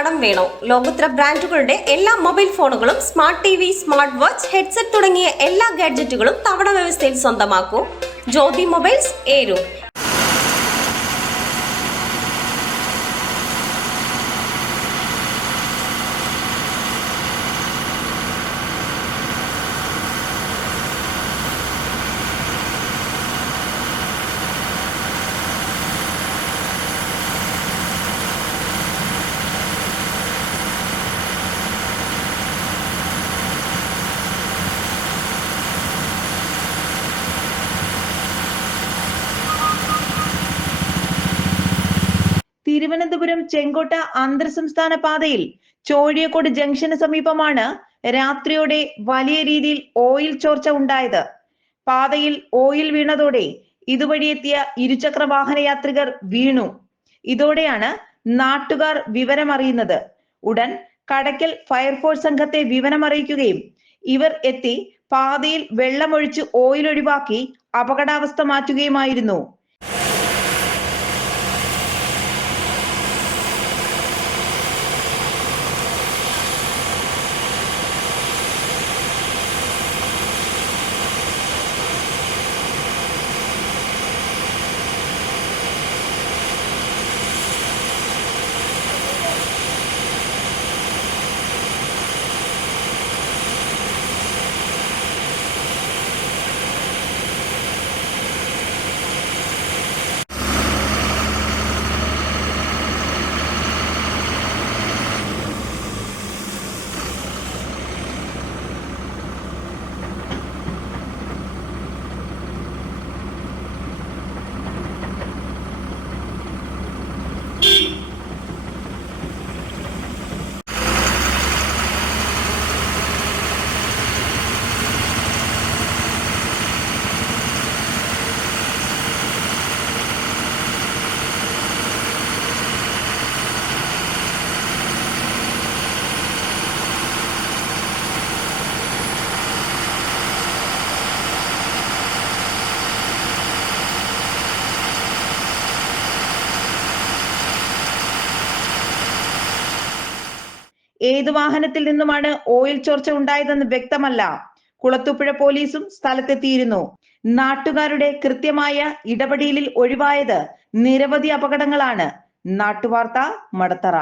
കടം വേണോ? ലോകോത്തര ബ്രാൻഡുകളുടെ എല്ലാ മൊബൈൽ ഫോണുകളും smart TV, smart watch, headset തുടങ്ങിയ എല്ലാ ഗാഡ്ജറ്റുകളും തവണ വ്യവസ്ഥയിൽ സ്വന്തമാക്കൂ. ജ്യോതി മൊബൈൽസ്, ഏരൂർ. തിരുവനന്തപുരം ചെങ്കോട്ട അന്തർ സംസ്ഥാന പാതയിൽ ചോഴിയക്കോട് ജംഗ്ഷന് സമീപമാണ് രാത്രിയോടെ വലിയ രീതിയിൽ ഓയിൽ ചോർച്ച ഉണ്ടായത്. പാതയിൽ ഓയിൽ വീണതോടെ ഇതുവഴിയെത്തിയ ഇരുചക്ര വാഹന യാത്രികർ വീണു. ഇതോടെയാണ് നാട്ടുകാർ വിവരമറിയുന്നത്. ഉടൻ കടയ്ക്കൽ ഫയർഫോഴ്സ് സംഘത്തെ വിവരമറിയിക്കുകയും ഇവർ എത്തി പാതയിൽ വെള്ളമൊഴിച്ച് ഓയിൽ ഒഴിവാക്കി അപകടാവസ്ഥ മാറ്റുകയുമായിരുന്നു. ഏത് വാഹനത്തിൽ നിന്നുമാണ് ഓയിൽ ചോർച്ച ഉണ്ടായതെന്ന് വ്യക്തമല്ല. കുളത്തൂപ്പുഴ പോലീസും സ്ഥലത്തെത്തിയിരുന്നു. നാട്ടുകാരുടെ കൃത്യമായ ഇടപെടലിൽ ഒഴിവായത് നിരവധി അപകടങ്ങളാണ്. നാട്ടുവാർത്ത, മടത്തറ.